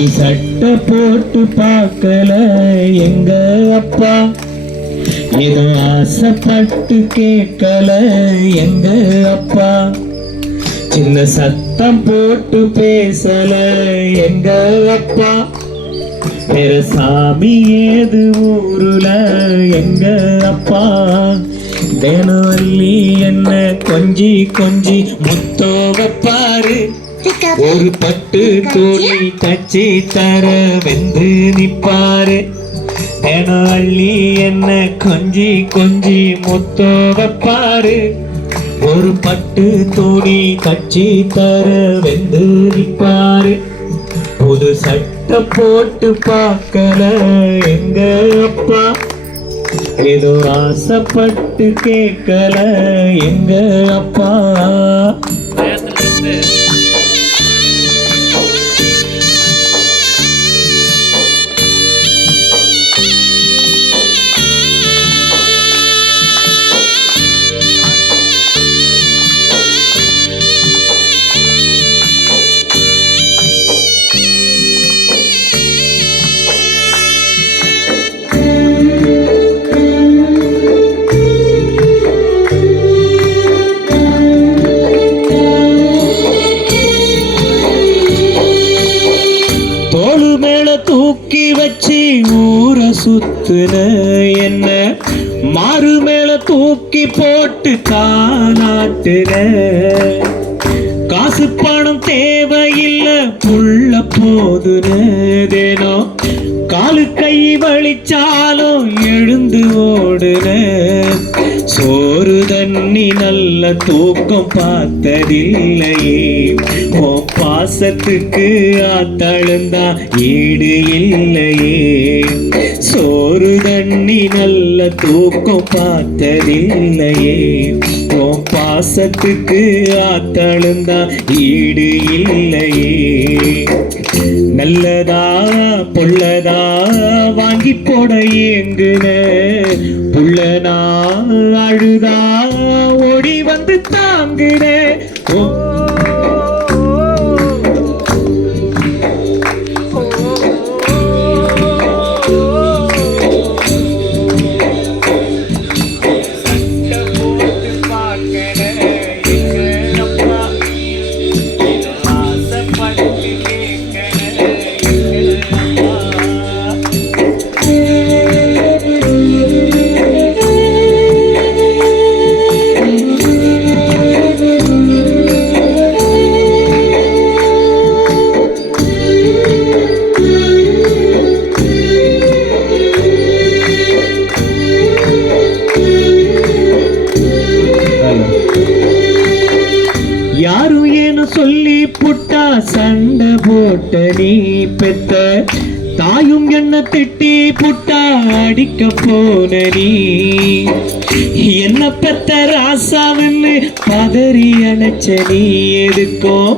புது சட்டை போட்டு பார்க்கல எங்க அப்பா? ஏதோ ஆசைப்பட்டு கேட்கல எங்க அப்பா? சின்ன சத்தம் போட்டு பேசல எங்க அப்பா? வேற சாமி ஏது ஊருல எங்க அப்பா? தினவல்லி என்ன கொஞ்சி கொஞ்சி முத்தோ பாரு. ஒரு பட்டு துணி தச்சு தர வெந்து நிப்பாரு தினவல்லி என்ன கொஞ்சி கொஞ்சி முத்தோ வைப்பாரு. ஒரு பட்டு துணி தச்சு தர வெந்து நிப்பாரு புது சட்டை போட்டு பார்க்கல எங்க அப்பா? ஏதோ ஆசைப்பட்டு கேட்கல எங்க அப்பா? மேல தூக்கி வச்சு ஊற சுத்துன என்ன? மாறு மேல தூக்கி போட்டு தானாட்டுன காசு பணம் தேவையில்லை புள்ள போதுனேனோ காலு கை வலிச்சாலும் எழுந்து ஓடுன. சோறு தண்ணி நல்ல தூக்கம் பார்த்ததில்லையே. ஓ பாசத்துக்கு ஆத்தழுந்தா ஈடு இல்லையே. சோறு தண்ணி நல்ல தூக்கம் பார்த்ததில்லையே. ஓ பாசத்துக்கு ஆத்தழுந்தா ஈடு இல்லையே. நல்லதா பொல்லதா வாங்கி போட ஏங்குன. புள்ளனா அழுதா ஓடி வந்து தாங்குன. என்ன திட்டி புட்டா அடிக்க போன நீ. என்ன பெத்த ராசாவின்னு பதறி அணைச்ச நீ எதுக்கோ?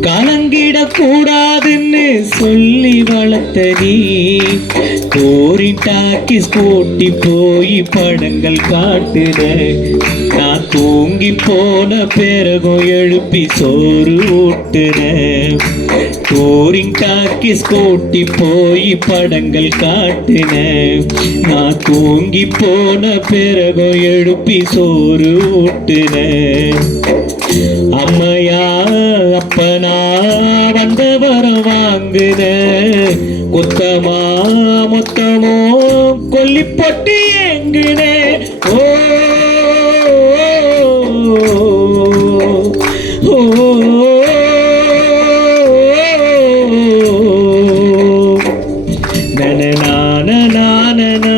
கலங்கிட கூடாதுன்னு சொல்லி வளர்த்த நீ. கோரி டாக்கி ஸ்கூட்டி போய் படங்கள் காட்டுன. நான் தூங்கி போன பிறகும் எழுப்பி சோறு ஊட்டுன. டூரிங் டாக்கி ஸ்கூட்டி போய் படங்கள் காட்டின. நான் தூங்கி போன பிறகு எழுப்பி சோறு ஊட்டுன. அம்மையா அப்பனா வந்த வரம் வாங்குன. குத்தமா மொத்தமோ கொல்லி பொட்டி எங்குனே ஓ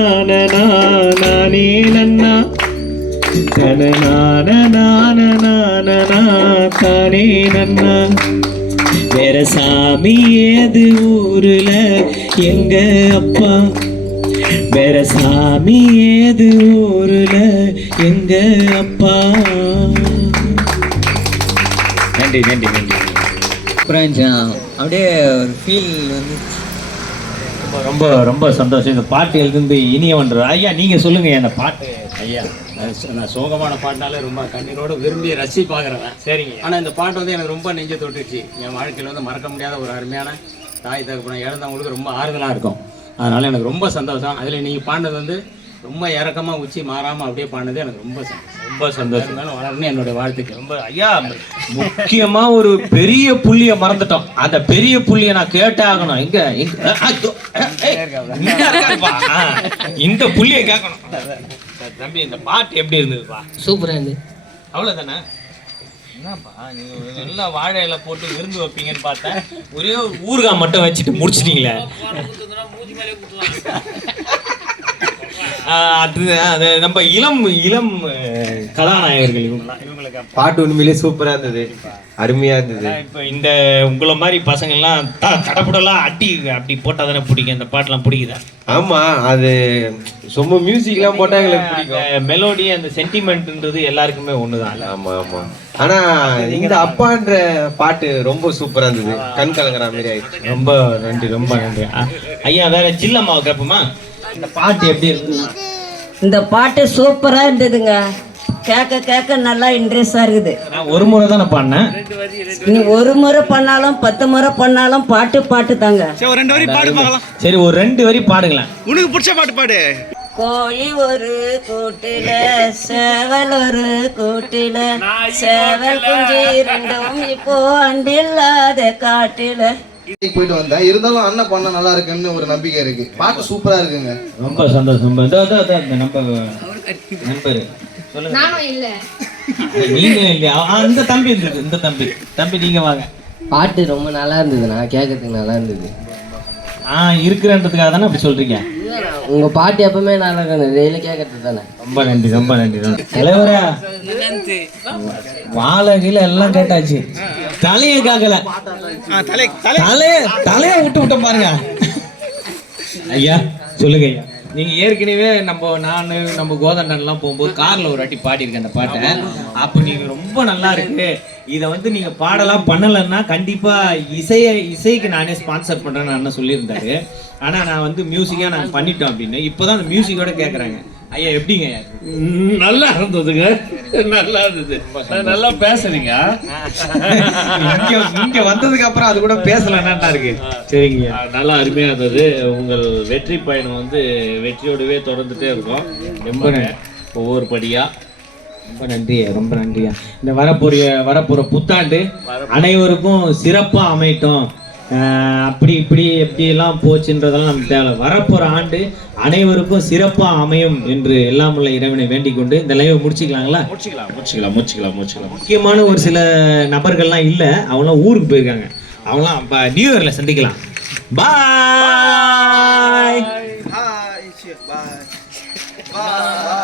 நானே நன்னா தானே நன்னா வேற சாமி ஏது ஊருல? எங்க அப்பா? வேற சாமி ஏது ஊருல? எங்க அப்பா? நன்றி நன்றி நன்றி. அப்புறம். அப்படியே ஒரு ஃபீல் வந்து ரொம்ப, ரொம்ப ரொம்ப சந்தோஷம். இந்த பாட்டு எழுதுந்து இனியவன்ற ஐயா நீங்க சொல்லுங்க அந்த பாட்டு. ஐயா நான் சோகமான பாட்டினாலே ரொம்ப கண்ணீரோட விரும்பி ரசி பார்க்குறேன் சரிங்க. ஆனால் இந்த பாட்டு வந்து எனக்கு ரொம்ப நெஞ்ச தொட்டுச்சு என் வாழ்க்கையில் வந்து மறக்க முடியாத ஒரு அருமையான தாய் தகப்பனை இழந்தவங்களுக்கு ரொம்ப ஆறுதலாக இருக்கும். அதனால் எனக்கு ரொம்ப சந்தோஷம். அதில் நீங்கள் பாடினது வந்து ரொம்ப இறக்கமாக உச்சி மாறாமல் அப்படியே பாடினது எனக்கு ரொம்ப சந்தோஷம். ரொம்ப சந்தோஷம். வளரணும் என்னுடைய வாழ்த்துக்கள். ரொம்ப ஐயா முக்கியமா ஒரு பெரிய புள்ளிய மறந்துட்டோம். அந்த பெரிய புள்ளிய நான் கேட்டே ஆகணும். எங்க இந்த புள்ளிய கேட்கணும் தம்பி இந்த பாட்டு எப்படி இருந்ததுப்பா? சூப்பராக இருந்து. அவ்வளவுதானே? என்னப்பா நல்லா வாழை இலை போட்டு விருந்து வைப்பீங்கன்னு பார்த்தேன். ஒரே ஒரு ஊறுகாய் மட்டும் வச்சுட்டு முடிச்சிட்டீங்களே. அது அது நம்ம இளம் இளம் கதாநாயகர்கள் இவங்களாம் இவங்களுக்கு பாட்டு உண்மையிலேயே சூப்பரா இருந்தது அருமையா இருந்தது. இப்போ இந்த உங்களை மாதிரி பசங்க எல்லாம் த தடப்படலாம் அடி அப்படி போட்டால் தானே பிடிக்கும் இந்த பாட்டெல்லாம் பிடிக்குதா? ஆமா அது சும்மா மியூசிக்லாம் போட்டா எங்களுக்கு பிடிக்கும். மெலோடி அந்த சென்டிமெண்ட்ன்றது எல்லாருக்குமே ஒண்ணுதான். ஆமா ஆமா ஆனா இந்த அப்பான்ற பாட்டு ரொம்ப சூப்பரா இருந்தது. கண் கலங்குற மாதிரி ஆயிடுச்சு. ரொம்ப நன்றி ரொம்ப நன்றி. ஐயா வேற சில்லம்மாவை கேட்போமா? இந்த பாட்டு எப்படி இருக்கு இந்த பாட்டு சூப்பராக இருந்ததுங்க. கேட்க கேட்க நல்லா இன்ட்ரெஸ்டாக இருக்குது. நான் ஒரு முறை தானே பாடினேன். நீ ஒரு முறை பண்ணாலும் பத்து முறை பண்ணாலும் பாட்டு பாட்டு தாங்க. சரி ஒரு ரெண்டு வரி பாடுங்களேன். கோழி ஒரு கூட்டில சேவல் ஒரு கூட்டில சேவல் குஞ்சு ரெண்டும் இப்போ அண்டில்லாத காட்டில. போயிட்டு வந்தேன். இருந்தாலும் அண்ணன் பண்ண நல்லா இருக்குன்னு ஒரு நம்பிக்கை இருக்கு. பாட்டு சூப்பரா இருக்குங்க. ரொம்ப சந்தோஷம். நம்ம நண்பர். நீங்க இல்லையா? இந்த தம்பி இருந்தது இந்த தம்பி. தம்பி நீங்க வாங்க. பாட்டு ரொம்ப நல்லா இருந்ததுண்ணா கேட்கறதுக்கு நல்லா இருந்தது. ஆ இருக்கிறன்றதுக்காக தானே அப்படி சொல்றீங்க? உங்க பாட்டு எப்பவுமே நல்லா இருந்தது டெய்லி கேட்கறது தானே? ரொம்ப நன்றி ரொம்ப நன்றி. தலைவரா. வாழை கீழே எல்லாம் கேட்டாச்சு. தலைய கேட்கல தலைய தலைய விட்டு விட்ட பாருங்க. ஐயா சொல்லுங்க ஐயா. நீங்க ஏற்கனவே நம்ம நான் நம்ம கோதண்டன்லாம் போகும்போது கார்ல ஒரு வாட்டி பாடியிருக்கேன் அந்த பாட்டை. அப்போ நீங்க ரொம்ப நல்லா இருக்கு. இதை வந்து நீங்க பாடலாம் பண்ணலைன்னா கண்டிப்பா இசையை இசைக்கு நானே ஸ்பான்சர் பண்றேன்னு அண்ணன் சொல்லியிருந்தாரு. ஆனா நான் வந்து மியூசிக்கா நான் பண்ணிட்டோம் அப்படின்னு. இப்போதான் அந்த மியூசிக்கோட கேக்குறாங்க. ஐயா எப்படிங்க? நல்லா இருந்ததுங்க. நல்லா இருந்தது. நல்லா பேசுறீங்க இங்க இங்க வந்ததுக்கு அப்புறம் அது கூட பேசலன்னா இருக்கு. சரிங்க. நல்லா அருமையா இருந்தது. உங்கள் வெற்றி பயணம் வந்து வெற்றியோடவே தொடர்ந்துட்டே இருக்கும். ரொம்ப நன்றி. ஒவ்வொரு படியா ரொம்ப நன்றியா ரொம்ப நன்றியா. இந்த வரப்போற வரப்போற புத்தாண்டு அனைவருக்கும் சிறப்பா அமையட்டும். அப்படி இப்படி எப்படி எல்லாம் போச்சுன்றதெல்லாம் நமக்கு தேவை. வரப்போற ஆண்டு அனைவருக்கும் சிறப்பா அமையும் என்று எல்லாம் உள்ள இறைவனை வேண்டிக் கொண்டு இந்த லைவை முடிச்சுக்கலாங்களா? முடிச்சுக்கலாம் முடிச்சுக்கலாம் முடிச்சுக்கலாம் முடிச்சுக்கலாம். முக்கியமான ஒரு சில நபர்கள்லாம் இல்லை அவங்களாம் ஊருக்கு போயிருக்காங்க. அவங்களாம் அப்ப நியூ இயர்ல சந்திக்கலாம். பாய் பாய்